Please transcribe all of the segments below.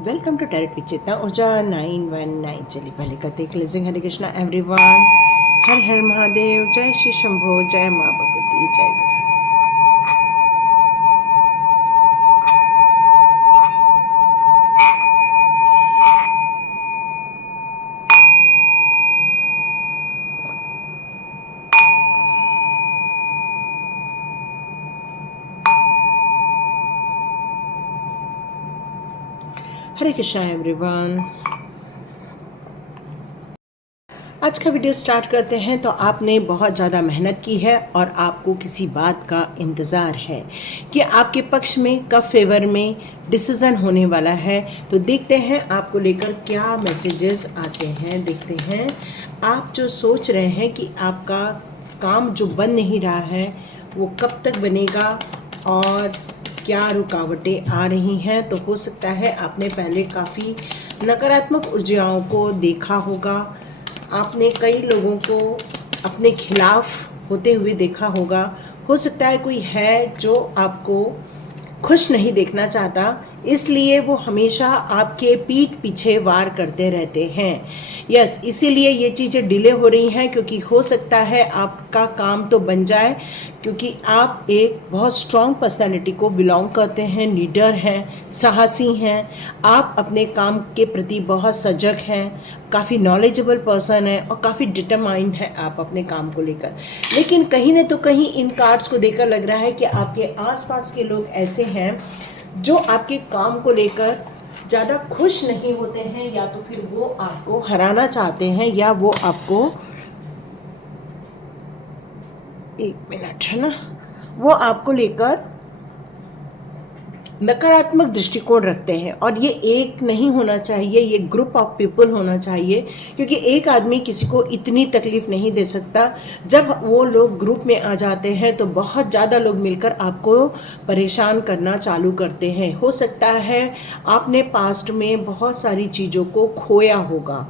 Welcome to tarot with चेतना ऊर्जा 919। चलिए पहले करते हैं क्लेंजिंग। हरे कृष्णा एवरीवन, हर हर महादेव, जय श्री शंभो, जय माँ भगवती, जय गजानन। हरे कृष्णा एवरीवन, आज का वीडियो स्टार्ट करते हैं। तो आपने बहुत ज़्यादा मेहनत की है और आपको किसी बात का इंतज़ार है कि आपके पक्ष में कब फेवर में डिसीज़न होने वाला है। तो देखते हैं आपको लेकर क्या मैसेजेस आते हैं। देखते हैं आप जो सोच रहे हैं कि आपका काम जो बन नहीं रहा है वो कब तक बनेगा और क्या रुकावटें आ रही हैं। तो हो सकता है आपने पहले काफ़ी नकारात्मक ऊर्जाओं को देखा होगा, आपने कई लोगों को अपने खिलाफ होते हुए देखा होगा। हो सकता है कोई है जो आपको खुश नहीं देखना चाहता, इसलिए वो हमेशा आपके पीठ पीछे वार करते रहते हैं। यस, इसीलिए ये चीज़ें डिले हो रही हैं, क्योंकि हो सकता है आपका काम तो बन जाए, क्योंकि आप एक बहुत स्ट्रॉन्ग पर्सनालिटी को बिलोंग करते हैं, लीडर हैं, साहसी हैं, आप अपने काम के प्रति बहुत सजग हैं, काफ़ी नॉलेजेबल पर्सन है और काफ़ी डिटरमाइंड है आप अपने काम को लेकर। लेकिन कहीं न तो कहीं इन कार्ड्स को देखकर लग रहा है कि आपके आसपास के लोग ऐसे हैं जो आपके काम को लेकर ज़्यादा खुश नहीं होते हैं, या तो फिर वो आपको हराना चाहते हैं, या वो आपको, एक मिनट है ना, वो आपको लेकर नकारात्मक दृष्टिकोण रखते हैं। और ये एक नहीं होना चाहिए, ये ग्रुप ऑफ पीपल होना चाहिए, क्योंकि एक आदमी किसी को इतनी तकलीफ नहीं दे सकता। जब वो लोग ग्रुप में आ जाते हैं तो बहुत ज़्यादा लोग मिलकर आपको परेशान करना चालू करते हैं। हो सकता है आपने पास्ट में बहुत सारी चीज़ों को खोया होगा,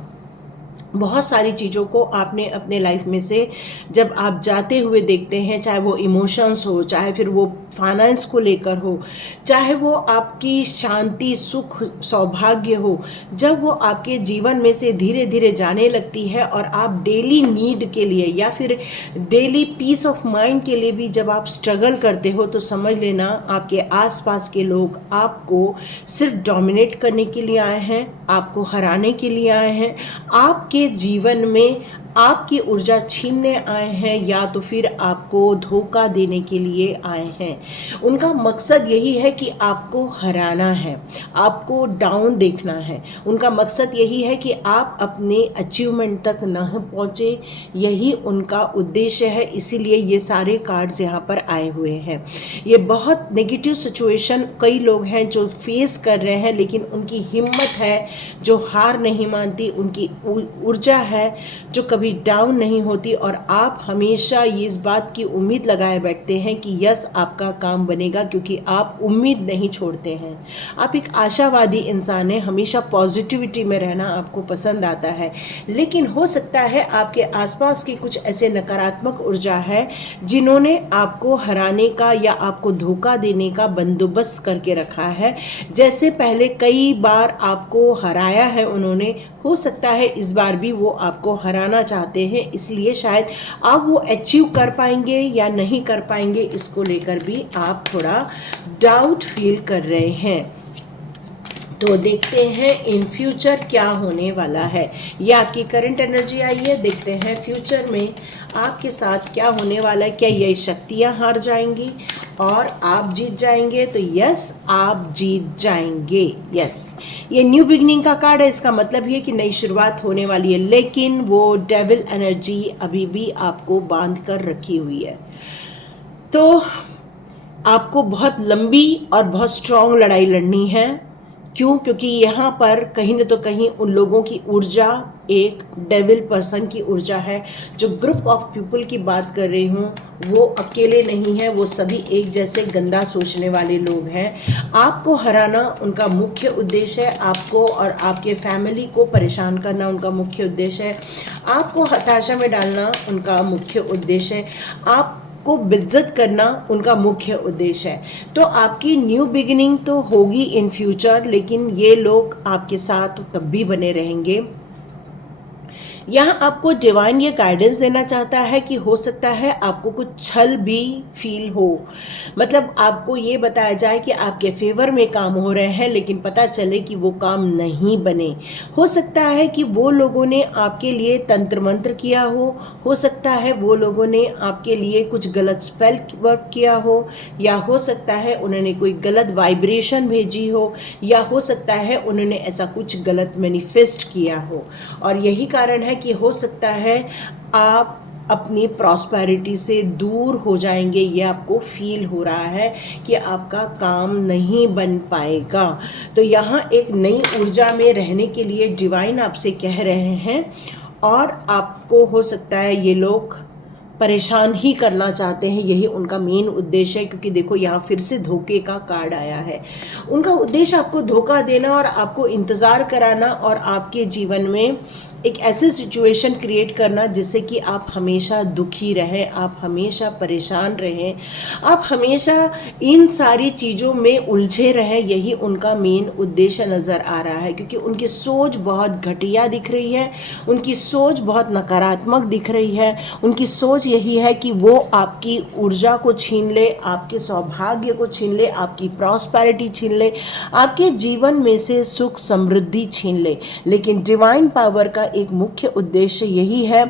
बहुत सारी चीज़ों को आपने अपने लाइफ में से जब आप जाते हुए देखते हैं, चाहे वो इमोशंस हो, चाहे फिर वो फाइनेंस को लेकर हो, चाहे वो आपकी शांति, सुख, सौभाग्य हो, जब वो आपके जीवन में से धीरे धीरे जाने लगती है और आप डेली नीड के लिए या फिर डेली पीस ऑफ माइंड के लिए भी जब आप स्ट्रगल करते हो, तो समझ लेना आपके आसपास के लोग आपको सिर्फ डोमिनेट करने के लिए आए हैं, आपको हराने के लिए आए हैं, आपके जीवन में आपकी ऊर्जा छीनने आए हैं, या तो फिर आपको धोखा देने के लिए आए हैं। उनका मकसद यही है कि आपको हराना है, आपको डाउन देखना है। उनका मकसद यही है कि आप अपने अचीवमेंट तक न पहुँचे, यही उनका उद्देश्य है। इसीलिए ये सारे कार्ड्स यहाँ पर आए हुए हैं। ये बहुत नेगेटिव सिचुएशन कई लोग हैं जो फेस कर रहे हैं, लेकिन उनकी हिम्मत है जो हार नहीं मानती, उनकी ऊर्जा है जो कभी डाउन नहीं होती, और आप हमेशा ये इस बात की उम्मीद लगाए बैठते हैं कि यस, आपका काम बनेगा, क्योंकि आप उम्मीद नहीं छोड़ते हैं। आप एक आशावादी इंसान हैं, हमेशा पॉजिटिविटी में रहना आपको पसंद आता है। लेकिन हो सकता है आपके आसपास की कुछ ऐसे नकारात्मक ऊर्जा है जिन्होंने आपको हराने का या आपको धोखा देने का बंदोबस्त करके रखा है। जैसे पहले कई बार आपको हराया है उन्होंने, हो सकता है इस बार भी वो आपको हराना चाहते हैं। इसलिए शायद आप वो अचीव कर पाएंगे या नहीं कर पाएंगे, इसको लेकर भी आप थोड़ा डाउट फील कर रहे हैं। तो देखते हैं इन फ्यूचर क्या होने वाला है। ये आपकी करंट एनर्जी आई है। देखते हैं फ्यूचर में आपके साथ क्या होने वाला है। क्या ये शक्तियाँ हार जाएंगी और आप जीत जाएंगे? तो यस, आप जीत जाएंगे। यस, ये न्यू बिगनिंग का कार्ड है। इसका मतलब ये कि नई शुरुआत होने वाली है, लेकिन वो डेविल एनर्जी अभी भी आपको बांध कर रखी हुई है। तो आपको बहुत लंबी और बहुत स्ट्रॉन्ग लड़ाई लड़नी है। क्यों? क्योंकि यहाँ पर कहीं न तो कहीं उन लोगों की ऊर्जा एक डेविल पर्सन की ऊर्जा है। जो ग्रुप ऑफ पीपल की बात कर रही हूँ वो अकेले नहीं है, वो सभी एक जैसे गंदा सोचने वाले लोग हैं। आपको हराना उनका मुख्य उद्देश्य है, आपको और आपके फैमिली को परेशान करना उनका मुख्य उद्देश्य है, आपको हताशा में डालना उनका मुख्य उद्देश्य है, आप को बेइज्जत करना उनका मुख्य उद्देश्य है। तो आपकी न्यू बिगिनिंग तो होगी इन फ्यूचर, लेकिन ये लोग आपके साथ तब भी बने रहेंगे। यहाँ आपको डिवाइन ये गाइडेंस देना चाहता है कि हो सकता है आपको कुछ छल भी फील हो, मतलब आपको ये बताया जाए कि आपके फेवर में काम हो रहे हैं, लेकिन पता चले कि वो काम नहीं बने। हो सकता है कि वो लोगों ने आपके लिए तंत्र मंत्र किया हो सकता है वो लोगों ने आपके लिए कुछ गलत स्पेल वर्क किया या हो सकता है उन्होंने कोई गलत वाइब्रेशन भेजी हो, या हो सकता है उन्होंने ऐसा कुछ गलत मैनिफेस्ट किया हो। और यही कारण है कि हो सकता है आप अपनी प्रॉस्पेरिटी से दूर हो जाएंगे, ये आपको फील हो रहा है कि आपका काम नहीं बन पाएगा। तो यहाँ एक नई ऊर्जा में रहने के लिए डिवाइन आपसे कह रहे हैं, और आपको हो सकता है ये लोग परेशान ही करना चाहते हैं, यही उनका मेन उद्देश्य है। क्योंकि देखो यहाँ फिर से धोखे का कार्ड आया है। उनका उद्देश्य आपको धोखा देना और आपको इंतज़ार कराना और आपके जीवन में एक ऐसी सिचुएशन क्रिएट करना जिससे कि आप हमेशा दुखी रहें, आप हमेशा परेशान रहें, आप हमेशा इन सारी चीज़ों में उलझे रहें। यही उनका मेन उद्देश्य नज़र आ रहा है। क्योंकि उनकी सोच बहुत घटिया दिख रही है, उनकी सोच बहुत नकारात्मक दिख रही है। उनकी सोच यही है कि वो आपकी ऊर्जा को छीन ले, आपके सौभाग्य को छीन ले, आपकी प्रॉस्पेरिटी छीन ले, आपके जीवन में से सुख समृद्धि छीन ले। लेकिन डिवाइन पावर का एक मुख्य उद्देश्य यही है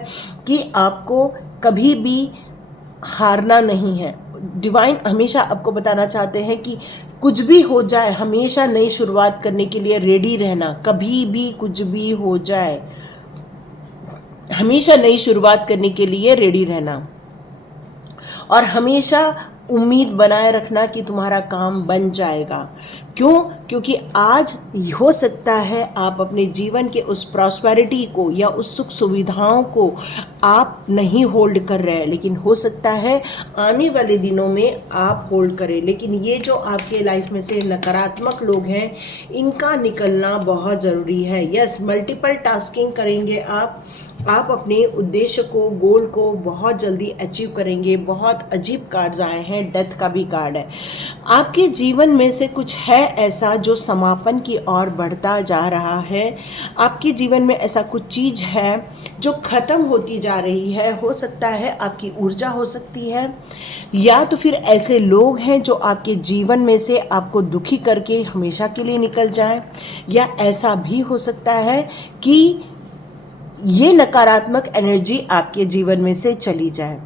कि आपको कभी भी हारना नहीं है। डिवाइन हमेशा आपको बताना चाहते हैं कि कुछ भी हो जाए, हमेशा नई शुरुआत करने के लिए रेडी रहना। कभी भी कुछ भी हो जाए, हमेशा नई शुरुआत करने के लिए रेडी रहना, और हमेशा उम्मीद बनाए रखना कि तुम्हारा काम बन जाएगा। क्यों? क्योंकि आज हो सकता है आप अपने जीवन के उस प्रॉस्पेरिटी को या उस सुख सुविधाओं को आप नहीं होल्ड कर रहे हैं, लेकिन हो सकता है आने वाले दिनों में आप होल्ड करें। लेकिन ये जो आपके लाइफ में से नकारात्मक लोग हैं, इनका निकलना बहुत ज़रूरी है। यस, मल्टीपल टास्किंग करेंगे आप अपने उद्देश्य को, गोल को बहुत जल्दी अचीव करेंगे। बहुत अजीब कार्ड्स आए हैं, डेथ का भी कार्ड है। आपके जीवन में से कुछ है ऐसा जो समापन की ओर बढ़ता जा रहा है। आपके जीवन में ऐसा कुछ चीज़ है जो ख़त्म होती जा रही है। हो सकता है आपकी ऊर्जा हो सकती है, या तो फिर ऐसे लोग हैं जो आपके जीवन में से आपको दुखी करके हमेशा के लिए निकल जाएं, या ऐसा भी हो सकता है कि ये नकारात्मक एनर्जी आपके जीवन में से चली जाए।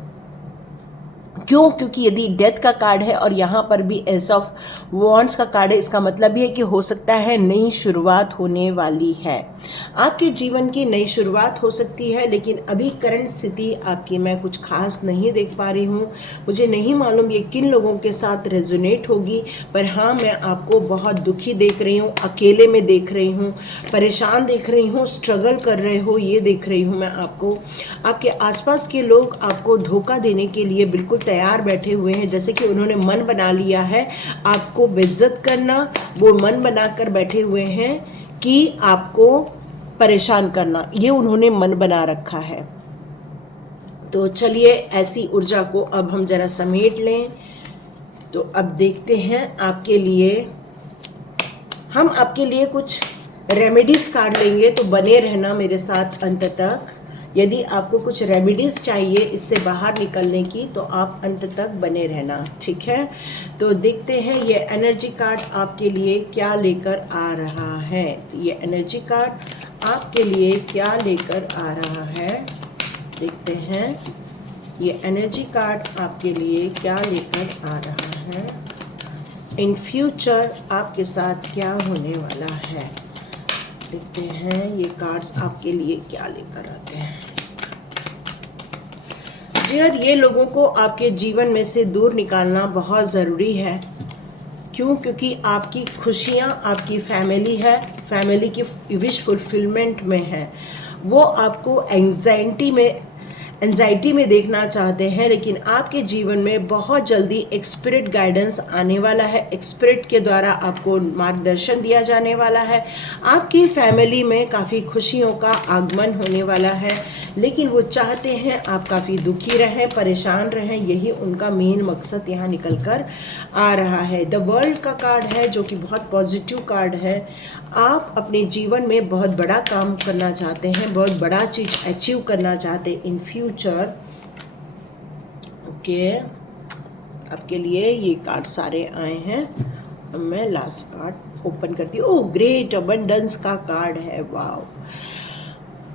क्यों? क्योंकि यदि डेथ का कार्ड है और यहाँ पर भी एस ऑफ वॉन्ड्स का कार्ड है, इसका मतलब ये है कि हो सकता है नई शुरुआत होने वाली है। आपके जीवन की नई शुरुआत हो सकती है, लेकिन अभी करंट स्थिति आपकी मैं कुछ खास नहीं देख पा रही हूँ। मुझे नहीं मालूम ये किन लोगों के साथ रेजोनेट होगी, पर हाँ, मैं आपको बहुत दुखी देख रही हूँ, अकेले में देख रही हूँ, परेशान देख रही हूँ, स्ट्रगल कर रहे हो ये देख रही हूँ मैं आपको। आपके आसपास के लोग आपको धोखा देने के लिए बिल्कुल तैयार बैठे हुए हैं, जैसे कि उन्होंने मन बना लिया है आपको बेइज्जत करना। वो मन बनाकर बैठे हुए हैं कि आपको परेशान करना, ये उन्होंने मन बना रखा है। तो चलिए ऐसी ऊर्जा को अब हम जरा समेट लें। तो अब देखते हैं आपके लिए, हम आपके लिए कुछ रेमेडीज कार्ड लेंगे, तो बने रहना मेरे साथ अंत तक। यदि आपको कुछ रेमेडीज़ चाहिए इससे बाहर निकलने की, तो आप अंत तक बने रहना, ठीक है। तो देखते हैं ये एनर्जी कार्ड आपके लिए क्या लेकर आ रहा है। तो ये एनर्जी कार्ड आपके लिए क्या लेकर आ रहा है, देखते हैं ये एनर्जी कार्ड आपके लिए क्या लेकर आ रहा है। इन फ्यूचर आपके साथ क्या होने वाला है, देखते हैं ये कार्ड्स आपके लिए क्या लेकर आते हैं। डियर, ये लोगों को आपके जीवन में से दूर निकालना बहुत ज़रूरी है। क्यों? क्योंकि आपकी खुशियाँ आपकी फैमिली है, फैमिली की विश फुलफिलमेंट में है। वो आपको एंजाइटी में एंजाइटी में देखना चाहते हैं, लेकिन आपके जीवन में बहुत जल्दी एक स्पिरिट गाइडेंस आने वाला है। एक स्पिरिट के द्वारा आपको मार्गदर्शन दिया जाने वाला है। आपकी फैमिली में काफ़ी खुशियों का आगमन होने वाला है, लेकिन वो चाहते हैं आप काफ़ी दुखी रहें, परेशान रहें। यही उनका मेन मकसद यहाँ निकल कर आ रहा है। द वर्ल्ड का कार्ड है, जो कि बहुत पॉजिटिव कार्ड है। आप अपने जीवन में बहुत बड़ा काम करना चाहते हैं, बहुत बड़ा चीज़ अचीव करना चाहते हैं इन फ्यूचर। ओके, आपके लिए ये कार्ड सारे आए हैं। अब मैं लास्ट कार्ड ओपन करती हूँ। ओह, ग्रेट अबंडेंस का कार्ड है, वाह।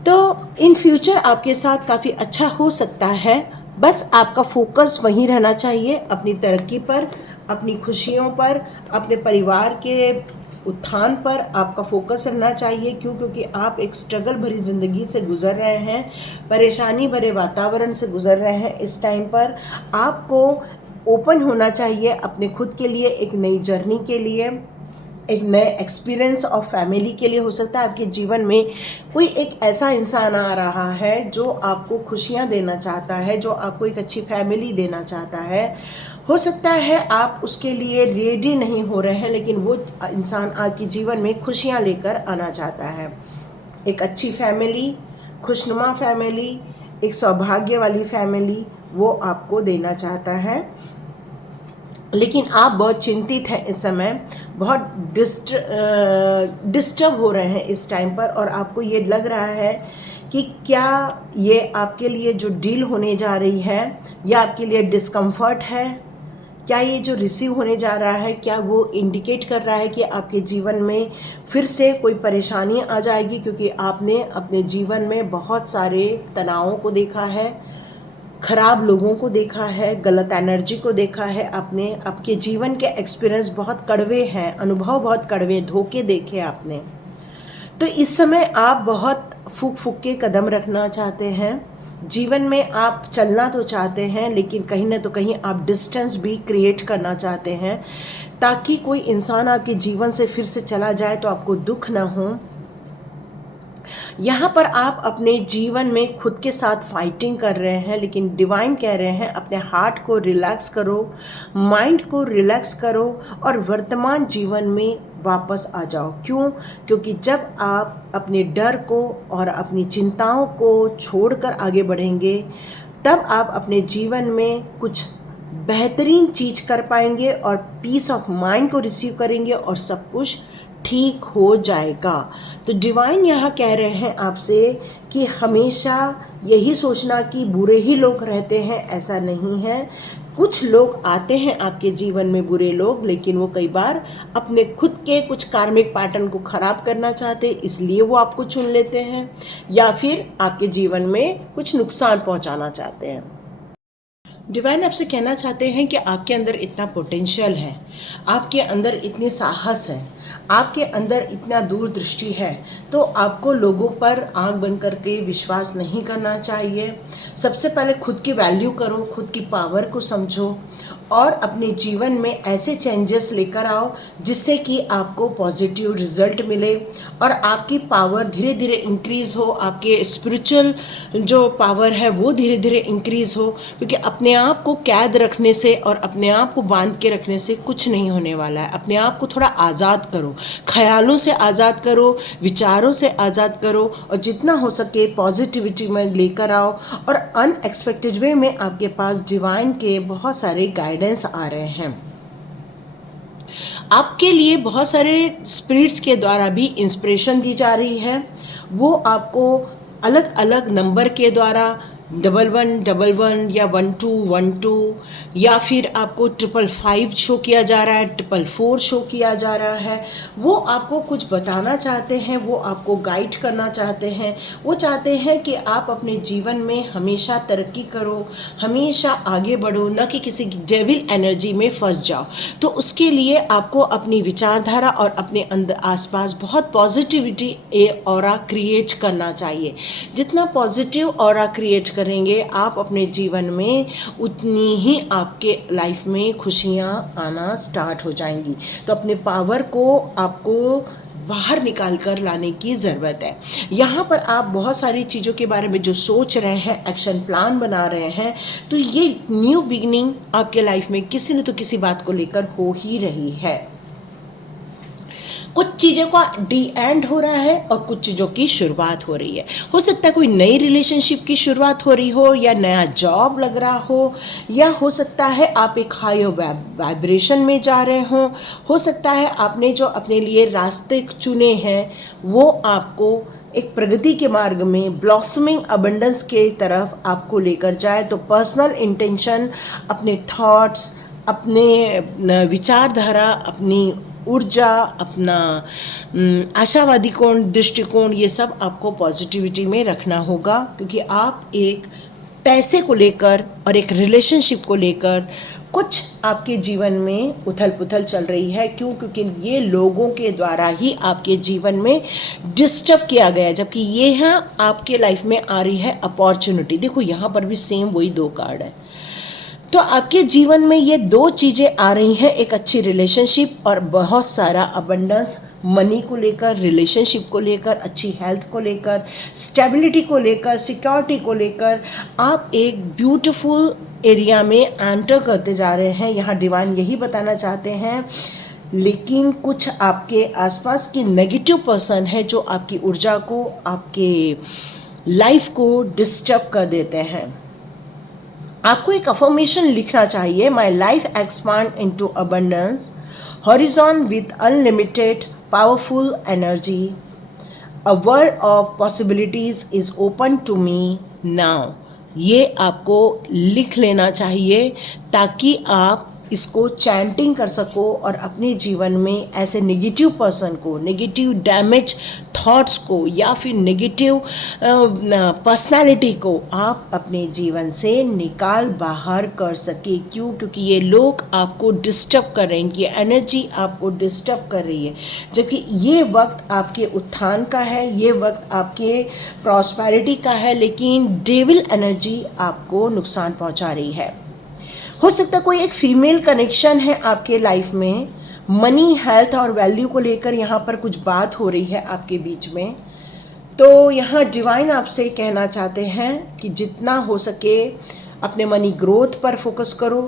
तो इन फ्यूचर आपके साथ काफ़ी अच्छा हो सकता है। बस आपका फोकस वहीं रहना चाहिए, अपनी तरक्की पर, अपनी खुशियों पर, अपने परिवार के उत्थान पर आपका फोकस रहना चाहिए। क्यों? क्योंकि आप एक स्ट्रगल भरी ज़िंदगी से गुज़र रहे हैं, परेशानी भरे वातावरण से गुज़र रहे हैं। इस टाइम पर आपको ओपन होना चाहिए अपने खुद के लिए, एक नई जर्नी के लिए, एक नए एक्सपीरियंस और फैमिली के लिए। हो सकता है आपके जीवन में कोई एक ऐसा इंसान आ रहा है जो आपको खुशियाँ देना चाहता है, जो आपको एक अच्छी फैमिली देना चाहता है। हो सकता है आप उसके लिए रेडी नहीं हो रहे हैं, लेकिन वो इंसान आपके जीवन में खुशियाँ लेकर आना चाहता है। एक अच्छी फैमिली, खुशनुमा फैमिली, एक सौभाग्य वाली फैमिली वो आपको देना चाहता है। लेकिन आप बहुत चिंतित हैं इस समय, बहुत डिस्टर्ब हो रहे हैं इस टाइम पर, और आपको ये लग रहा है कि क्या ये आपके लिए जो डील होने जा रही है या आपके लिए डिस्कम्फर्ट है। क्या ये जो रिसीव होने जा रहा है, क्या वो इंडिकेट कर रहा है कि आपके जीवन में फिर से कोई परेशानी आ जाएगी? क्योंकि आपने अपने जीवन में बहुत सारे तनावों को देखा है, खराब लोगों को देखा है, गलत एनर्जी को देखा है। आपने आपके जीवन के एक्सपीरियंस बहुत कड़वे हैं, अनुभव बहुत कड़वे, धोखे देखे आपने। तो इस समय आप बहुत फूक फूक के कदम रखना चाहते हैं। जीवन में आप चलना तो चाहते हैं, लेकिन कहीं ना तो कहीं आप डिस्टेंस भी क्रिएट करना चाहते हैं, ताकि कोई इंसान आपके जीवन से फिर से चला जाए तो आपको दुख ना हो। यहाँ पर आप अपने जीवन में खुद के साथ फाइटिंग कर रहे हैं, लेकिन डिवाइन कह रहे हैं अपने हार्ट को रिलैक्स करो, माइंड को रिलैक्स करो और वर्तमान जीवन में वापस आ जाओ। क्यों? क्योंकि जब आप अपने डर को और अपनी चिंताओं को छोड़कर आगे बढ़ेंगे, तब आप अपने जीवन में कुछ बेहतरीन चीज़ कर पाएंगे और पीस ऑफ माइंड को रिसीव करेंगे और सब कुछ ठीक हो जाएगा। तो डिवाइन यहाँ कह रहे हैं आपसे कि हमेशा यही सोचना कि बुरे ही लोग रहते हैं, ऐसा नहीं है। कुछ लोग आते हैं आपके जीवन में, बुरे लोग, लेकिन वो कई बार अपने खुद के कुछ कार्मिक पैटर्न को ख़राब करना चाहते हैं, इसलिए वो आपको चुन लेते हैं, या फिर आपके जीवन में कुछ नुकसान पहुंचाना चाहते हैं। डिवाइन आपसे कहना चाहते हैं कि आपके अंदर इतना पोटेंशियल है, आपके अंदर इतनी साहस है, आपके अंदर इतना दूरदृष्टि है, तो आपको लोगों पर आंख बंद करके विश्वास नहीं करना चाहिए। सबसे पहले खुद की वैल्यू करो, खुद की पावर को समझो और अपने जीवन में ऐसे चेंजेस लेकर आओ जिससे कि आपको पॉजिटिव रिजल्ट मिले और आपकी पावर धीरे धीरे इंक्रीज़ हो, आपके स्पिरिचुअल जो पावर है वो धीरे धीरे इंक्रीज़ हो। क्योंकि अपने आप को कैद रखने से और अपने आप को बांध के रखने से कुछ नहीं होने वाला है। अपने आप को थोड़ा आज़ाद करो, ख्यालों से आज़ाद करो, विचारों से आज़ाद करो और जितना हो सके पॉजिटिविटी में लेकर आओ। और अनएक्सपेक्टेड वे में आपके पास डिवाइन के बहुत सारे गाइडेंस आ रहे हैं। आपके लिए बहुत सारे स्पिरिट्स के द्वारा भी इंस्पिरेशन दी जा रही है। वो आपको अलग अलग नंबर के द्वारा 1111 या 1212 या फिर आपको 555 शो किया जा रहा है, 444 शो किया जा रहा है। वो आपको कुछ बताना चाहते हैं, वो आपको गाइड करना चाहते हैं। वो चाहते हैं कि आप अपने जीवन में हमेशा तरक्की करो, हमेशा आगे बढ़ो, न कि किसी डेविल एनर्जी में फंस जाओ। तो उसके लिए आपको अपनी विचारधारा और अपने अंदर आसपास बहुत पॉजिटिविटी ऑरा क्रिएट करना चाहिए। जितना पॉजिटिव ऑरा क्रिएट करेंगे आप अपने जीवन में, उतनी ही आपके लाइफ में खुशियाँ आना स्टार्ट हो जाएंगी। तो अपने पावर को आपको बाहर निकाल कर लाने की ज़रूरत है। यहाँ पर आप बहुत सारी चीज़ों के बारे में जो सोच रहे हैं, एक्शन प्लान बना रहे हैं, तो ये न्यू बिगिनिंग आपके लाइफ में किसी न तो किसी बात को लेकर हो ही रही है। कुछ चीज़ों का डी एंड हो रहा है और कुछ चीज़ों की शुरुआत हो रही है। हो सकता है कोई नई रिलेशनशिप की शुरुआत हो रही हो, या नया जॉब लग रहा हो, या हो सकता है आप एक हायर वाइब्रेशन में जा रहे हो सकता है आपने जो अपने लिए रास्ते चुने हैं वो आपको एक प्रगति के मार्ग में, ब्लॉसमिंग अबंडेंस के तरफ आपको लेकर जाए। तो पर्सनल इंटेंशन, अपने थॉट्स, अपने विचारधारा, अपनी ऊर्जा, अपना आशावादी दृष्टिकोण, ये सब आपको पॉजिटिविटी में रखना होगा, क्योंकि आप एक पैसे को लेकर और एक रिलेशनशिप को लेकर कुछ आपके जीवन में उथल पुथल चल रही है। क्यों? क्योंकि ये लोगों के द्वारा ही आपके जीवन में डिस्टर्ब किया गया है, जबकि ये यहाँ आपके लाइफ में आ रही है अपॉर्चुनिटी। देखो यहाँ पर भी सेम वही 2 कार्ड है। तो आपके जीवन में ये 2 चीज़ें आ रही हैं, एक अच्छी रिलेशनशिप और बहुत सारा अबंडेंस, मनी को लेकर, रिलेशनशिप को लेकर, अच्छी हेल्थ को लेकर, स्टेबिलिटी को लेकर, सिक्योरिटी को लेकर। आप एक ब्यूटीफुल एरिया में एंटर करते जा रहे हैं, यहाँ डिवाइन यही बताना चाहते हैं। लेकिन कुछ आपके आसपास के नेगेटिव पर्सन है जो आपकी ऊर्जा को, आपके लाइफ को डिस्टर्ब कर देते हैं। आपको एक अफर्मेशन लिखना चाहिए, my life expand into abundance, horizon with unlimited powerful energy, a world of possibilities is open to me now. ये आपको लिख लेना चाहिए ताकि आप इसको चैंटिंग कर सको और अपने जीवन में ऐसे नेगेटिव पर्सन को, नेगेटिव डैमेज थॉट्स को, या फिर नेगेटिव पर्सनालिटी को आप अपने जीवन से निकाल बाहर कर सके। क्यों? क्योंकि ये लोग आपको डिस्टर्ब कर रहे हैं, इनकी एनर्जी आपको डिस्टर्ब कर रही है। जबकि ये वक्त आपके उत्थान का है, ये वक्त आपके प्रॉस्पेरिटी का है, लेकिन डेविल एनर्जी आपको नुकसान पहुंचा रही है। हो सकता है कोई एक फीमेल कनेक्शन है आपके लाइफ में, मनी, हेल्थ और वैल्यू को लेकर यहाँ पर कुछ बात हो रही है आपके बीच में। तो यहाँ डिवाइन आपसे कहना चाहते हैं कि जितना हो सके अपने मनी ग्रोथ पर फोकस करो,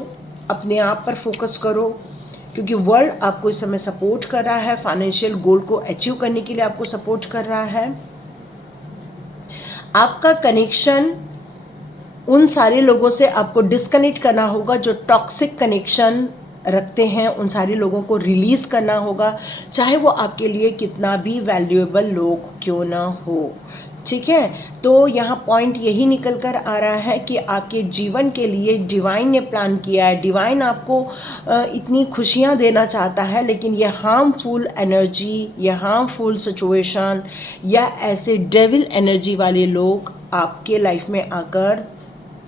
अपने आप पर फोकस करो, क्योंकि वर्ल्ड आपको इस समय सपोर्ट कर रहा है, फाइनेंशियल गोल को अचीव करने के लिए आपको सपोर्ट कर रहा है। आपका कनेक्शन उन सारे लोगों से आपको डिस्कनेक्ट करना होगा जो टॉक्सिक कनेक्शन रखते हैं, उन सारे लोगों को रिलीज़ करना होगा, चाहे वो आपके लिए कितना भी वैल्यूएबल लोग क्यों ना हो। ठीक है, तो यहाँ पॉइंट यही निकल कर आ रहा है कि आपके जीवन के लिए डिवाइन ने प्लान किया है। डिवाइन आपको इतनी खुशियाँ देना चाहता है, लेकिन ये हार्मफुल एनर्जी या हार्मफुल सिचुएशन या ऐसे डेविल एनर्जी वाले लोग आपके लाइफ में आकर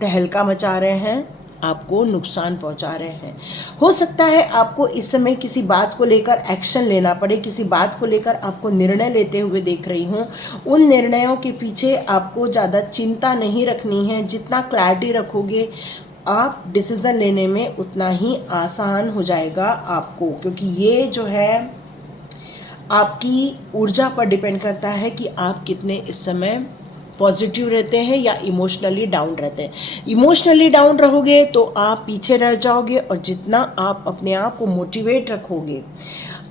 तहलका मचा रहे हैं, आपको नुकसान पहुंचा रहे हैं। हो सकता है आपको इस समय किसी बात को लेकर एक्शन लेना पड़े, किसी बात को लेकर आपको निर्णय लेते हुए देख रही हूँ। उन निर्णयों के पीछे आपको ज़्यादा चिंता नहीं रखनी है, जितना क्लैरिटी रखोगे आप डिसीज़न लेने में उतना ही आसान हो जाएगा आपको, क्योंकि ये जो है आपकी ऊर्जा पर डिपेंड करता है कि आप कितने इस समय पॉजिटिव रहते हैं या इमोशनली डाउन रहते हैं। इमोशनली डाउन रहोगे तो आप पीछे रह जाओगे, और जितना आप अपने आप को मोटिवेट रखोगे,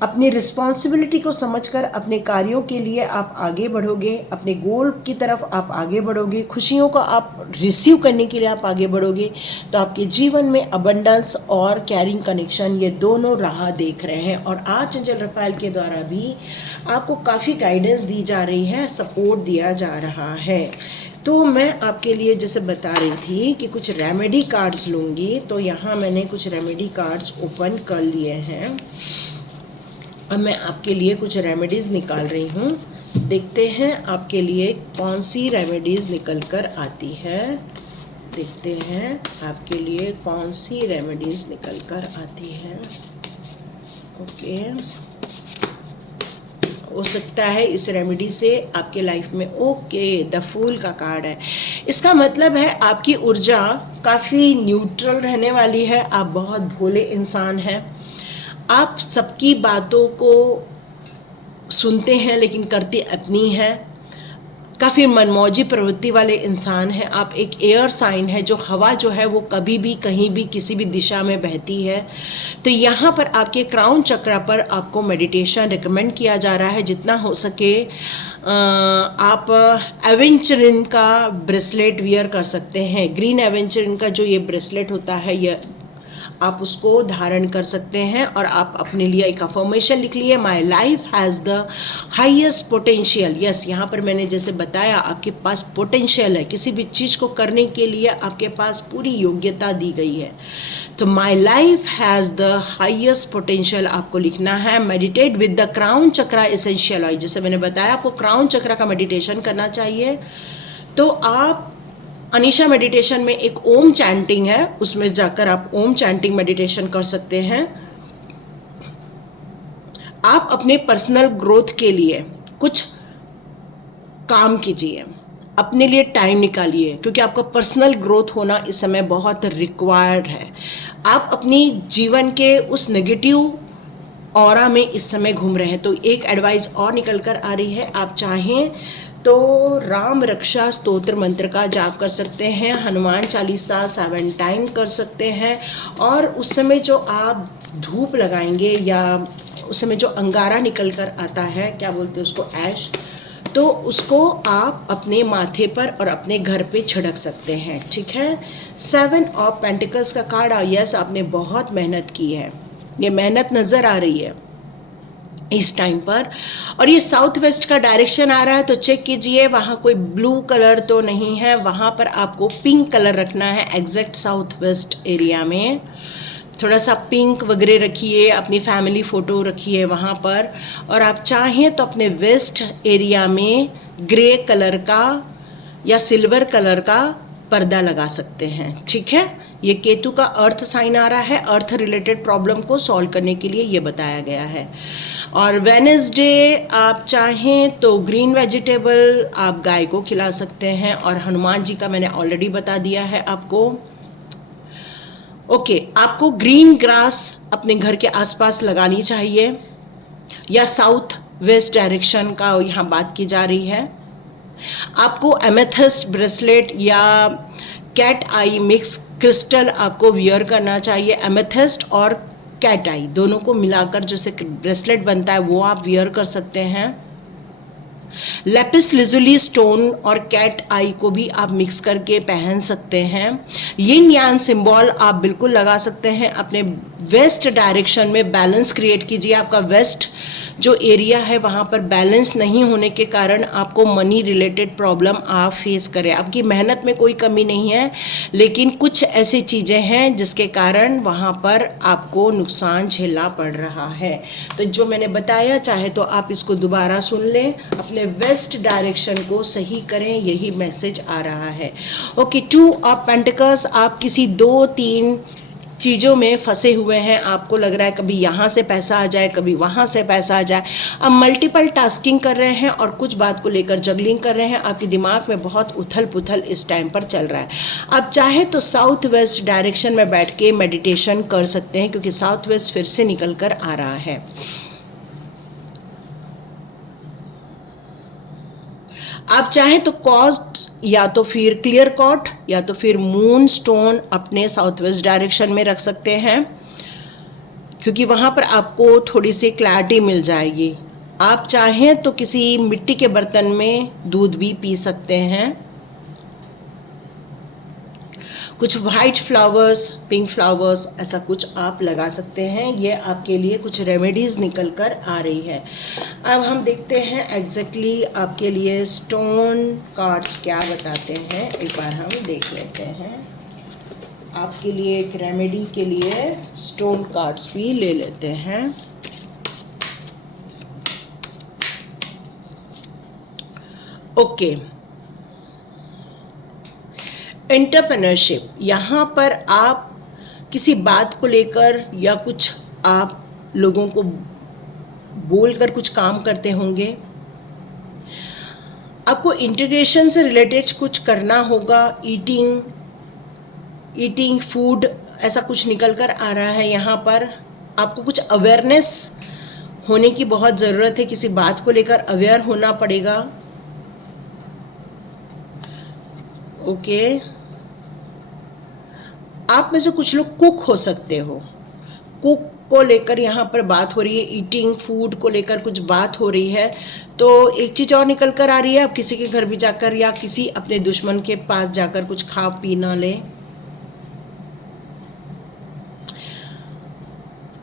अपनी रिस्पॉन्सिबिलिटी को समझकर अपने कार्यों के लिए आप आगे बढ़ोगे, अपने गोल की तरफ आप आगे बढ़ोगे, खुशियों को आप रिसीव करने के लिए आप आगे बढ़ोगे, तो आपके जीवन में अबंडेंस और कैरिंग कनेक्शन ये दोनों राह देख रहे हैं। और आर्चएंजल रफाएल के द्वारा भी आपको काफ़ी गाइडेंस दी जा रही है, सपोर्ट दिया जा रहा है। तो मैं आपके लिए जैसे बता रही थी कि कुछ रेमेडी कार्ड्स लूँगी, तो यहाँ मैंने कुछ रेमेडी कार्ड्स ओपन कर लिए हैं। अब मैं आपके लिए कुछ रेमेडीज़ निकाल रही हूँ। देखते हैं आपके लिए कौन सी रेमेडीज़ निकल कर आती है। देखते हैं आपके लिए कौन सी रेमेडीज़ निकल कर आती है। ओके, हो सकता है इस रेमेडी से आपके लाइफ में, ओके, द फूल का कार्ड है। इसका मतलब है आपकी ऊर्जा काफ़ी न्यूट्रल रहने वाली है। आप बहुत भोले इंसान हैं, आप सबकी बातों को सुनते हैं लेकिन करते अपनी है, काफ़ी मनमौजी प्रवृत्ति वाले इंसान हैं आप। एक एयर साइन है, जो हवा जो है वो कभी भी कहीं भी किसी भी दिशा में बहती है। तो यहाँ पर आपके क्राउन चक्रा पर आपको मेडिटेशन रिकमेंड किया जा रहा है। जितना हो सके आप एवेंचरिन का ब्रेसलेट वियर कर सकते हैं। ग्रीन एवेंचरिन का जो ये ब्रेसलेट होता है, ये आप उसको धारण कर सकते हैं और आप अपने लिए एक अफर्मेशन लिख लिए, my life has the highest potential. Yes, यहाँ पर मैंने जैसे बताया आपके पास पोटेंशियल है, किसी भी चीज़ को करने के लिए आपके पास पूरी योग्यता दी गई है। तो my life has the highest potential आपको लिखना है। Meditate with the crown chakra essential oil, जैसे मैंने बताया आपको क्राउन चक्रा का मेडिटेशन करना चाहिए। तो आप अनीशा मेडिटेशन में एक ओम चैंटिंग है, उसमें जाकर आप ओम चैंटिंग मेडिटेशन कर सकते हैं। आप अपने पर्सनल ग्रोथ के लिए कुछ काम कीजिए, अपने लिए टाइम निकालिए, क्योंकि आपका पर्सनल ग्रोथ होना इस समय बहुत रिक्वायर्ड है। आप अपनी जीवन के उस नेगेटिव ऑरा में इस समय घूम रहे हैं। तो एक एडवाइस और निकल कर आ रही है, आप चाहें तो राम रक्षा स्तोत्र मंत्र का जाप कर सकते हैं, हनुमान चालीसा 7 टाइम कर सकते हैं। और उस समय जो आप धूप लगाएंगे या उस समय जो अंगारा निकल कर आता है, क्या बोलते हैं उसको, ऐश, तो उसको आप अपने माथे पर और अपने घर पे छिड़क सकते हैं। ठीक है। 7 ऑफ पेंटिकल्स का कार्ड, यस आपने बहुत मेहनत की है, ये मेहनत नज़र आ रही है इस टाइम पर। और ये साउथ वेस्ट का डायरेक्शन आ रहा है, तो चेक कीजिए वहाँ कोई ब्लू कलर तो नहीं है, वहाँ पर आपको पिंक कलर रखना है। एग्जैक्ट साउथ वेस्ट एरिया में थोड़ा सा पिंक वगैरह रखिए, अपनी फैमिली फ़ोटो रखिए वहाँ पर। और आप चाहें तो अपने वेस्ट एरिया में ग्रे कलर का या सिल्वर कलर का पर्दा लगा सकते हैं। ठीक है। ये केतु का अर्थ साइन आ रहा है, अर्थ रिलेटेड प्रॉब्लम को सॉल्व करने के लिए ये बताया गया है। और वेडनेसडे आप चाहें तो ग्रीन वेजिटेबल आप गाय को खिला सकते हैं। और हनुमान जी का मैंने ऑलरेडी बता दिया है आपको। ओके, आपको ग्रीन ग्रास अपने घर के आसपास लगानी चाहिए, या साउथ वेस्ट डायरेक्शन का यहाँ बात की जा रही है। आपको एमेथिस्ट ब्रेसलेट या कैट आई मिक्स क्रिस्टल आपको वियर करना चाहिए। एमेथिस्ट और कैट आई दोनों को मिलाकर जैसे ब्रेसलेट बनता है वो आप वियर कर सकते हैं। लेपिस लिजुली स्टोन और कैट आई को भी आप मिक्स करके पहन सकते हैं। यिन यान सिंबल आप बिल्कुल लगा सकते हैं। अपने वेस्ट डायरेक्शन में बैलेंस क्रिएट कीजिए। आपका वेस्ट जो एरिया है वहाँ पर बैलेंस नहीं होने के कारण आपको मनी रिलेटेड प्रॉब्लम आप फेस करें। आपकी मेहनत में कोई कमी नहीं है, लेकिन कुछ ऐसी चीज़ें हैं जिसके कारण वहाँ पर आपको नुकसान झेलना पड़ रहा है। तो जो मैंने बताया, चाहे तो आप इसको दोबारा सुन लें, अपने वेस्ट डायरेक्शन को सही करें, यही मैसेज आ रहा है। ओके, 2 ऑफ पेंटिकल्स, आप किसी 2-3 चीज़ों में फंसे हुए हैं। आपको लग रहा है कभी यहाँ से पैसा आ जाए, कभी वहाँ से पैसा आ जाए। अब मल्टीपल टास्किंग कर रहे हैं और कुछ बात को लेकर जगलिंग कर रहे हैं। आपके दिमाग में बहुत उथल पुथल इस टाइम पर चल रहा है। आप चाहे तो साउथ वेस्ट डायरेक्शन में बैठ के मेडिटेशन कर सकते हैं, क्योंकि साउथ वेस्ट फिर से निकल कर आ रहा है। आप चाहें तो कॉस्ट या तो फिर क्लियर कॉट या तो फिर मून स्टोन अपने साउथ वेस्ट डायरेक्शन में रख सकते हैं, क्योंकि वहाँ पर आपको थोड़ी सी क्लैरिटी मिल जाएगी। आप चाहें तो किसी मिट्टी के बर्तन में दूध भी पी सकते हैं। कुछ वाइट फ्लावर्स, पिंक फ्लावर्स, ऐसा कुछ आप लगा सकते हैं। ये आपके लिए कुछ रेमेडीज़ निकल कर आ रही है। अब हम देखते हैं एग्जैक्टली आपके लिए स्टोन कार्ड्स क्या बताते हैं, एक बार हम देख लेते हैं। आपके लिए एक रेमेडी के लिए स्टोन कार्ड्स भी ले लेते हैं। ओके, एंटरप्रेन्योरशिप, यहाँ पर आप किसी बात को लेकर या कुछ आप लोगों को बोलकर कुछ काम करते होंगे। आपको इंटीग्रेशन से रिलेटेड कुछ करना होगा, ईटिंग फूड, ऐसा कुछ निकल कर आ रहा है। यहाँ पर आपको कुछ अवेयरनेस होने की बहुत ज़रूरत है, किसी बात को लेकर अवेयर होना पड़ेगा। ओके, आप में से कुछ लोग कुक हो सकते हो, कुक को लेकर यहाँ पर बात हो रही है, ईटिंग फूड को लेकर कुछ बात हो रही है। तो एक चीज़ और निकल कर आ रही है, आप किसी के घर भी जाकर या किसी अपने दुश्मन के पास जाकर कुछ खा पी ना लें।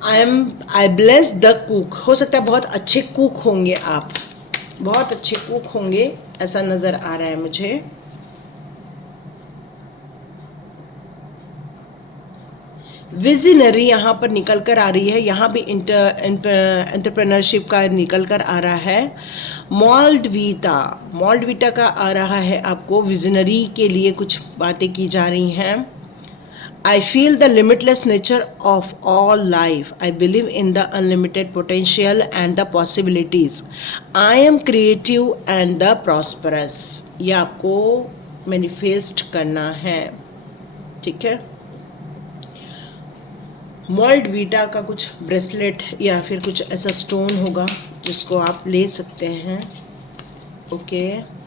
आई ब्लेस द कुक, हो सकता है बहुत अच्छे कुक होंगे आप, बहुत अच्छे कुक होंगे, ऐसा नज़र आ रहा है मुझे। विजनरी यहाँ पर निकल कर आ रही है, यहाँ भी एंटरप्रेन्योरशिप का निकल कर आ रहा है। मॉल्डवीटा का आ रहा है आपको, विजनरी के लिए कुछ बातें की जा रही हैं। I feel the limitless nature of all life. I believe in the unlimited potential and the possibilities. I am creative and the prosperous. ये आपको मैनिफेस्ट करना है, ठीक है। मॉल्डवीटा का कुछ ब्रेसलेट या फिर कुछ ऐसा स्टोन होगा जिसको आप ले सकते हैं। ओके,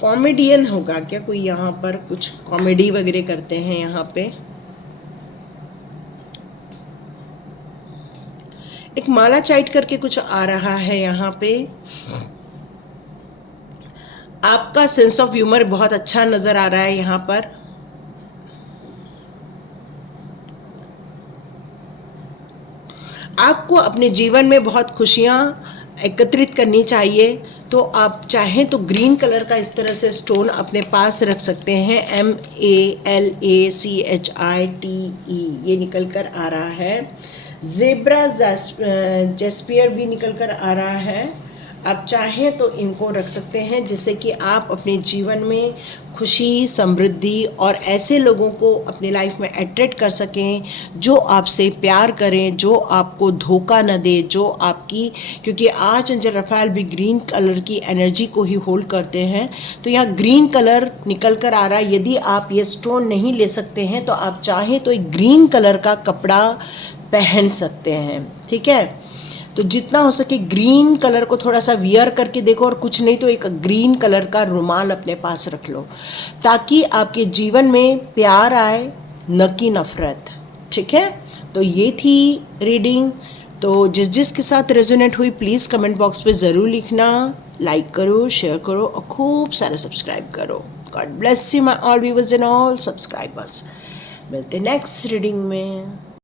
कॉमेडियन होगा क्या कोई, यहाँ पर कुछ कॉमेडी वगैरह करते हैं यहाँ पे। एक माला चाइट करके कुछ आ रहा है यहाँ पे। आपका सेंस ऑफ ह्यूमर बहुत अच्छा नजर आ रहा है यहाँ पर। आपको अपने जीवन में बहुत खुशियाँ एकत्रित करनी चाहिए, तो आप चाहें तो ग्रीन कलर का इस तरह से स्टोन अपने पास रख सकते हैं। MALACHITE ये निकल कर आ रहा है। ज़ेब्रा जैस्पियर भी निकल कर आ रहा है। आप चाहें तो इनको रख सकते हैं, जिससे कि आप अपने जीवन में खुशी, समृद्धि और ऐसे लोगों को अपनी लाइफ में अट्रैक्ट कर सकें जो आपसे प्यार करें, जो आपको धोखा न दे, जो आपकी, क्योंकि आर्चएंजल रफाएल भी ग्रीन कलर की एनर्जी को ही होल्ड करते हैं। तो यहाँ ग्रीन कलर निकल कर आ रहा है। यदि आप ये स्टोन नहीं ले सकते हैं तो आप चाहें तो एक ग्रीन कलर का कपड़ा पहन सकते हैं, ठीक है। तो जितना हो सके ग्रीन कलर को थोड़ा सा वियर करके देखो, और कुछ नहीं तो एक ग्रीन कलर का रुमाल अपने पास रख लो, ताकि आपके जीवन में प्यार आए, न कि नफरत, ठीक है। तो ये थी रीडिंग। तो जिस के साथ रेजोनेट हुई प्लीज़ कमेंट बॉक्स पे ज़रूर लिखना, लाइक करो, शेयर करो और खूब सारा सब्सक्राइब करो। God bless you my all viewers and all subscribers. मिलते नेक्स्ट रीडिंग में।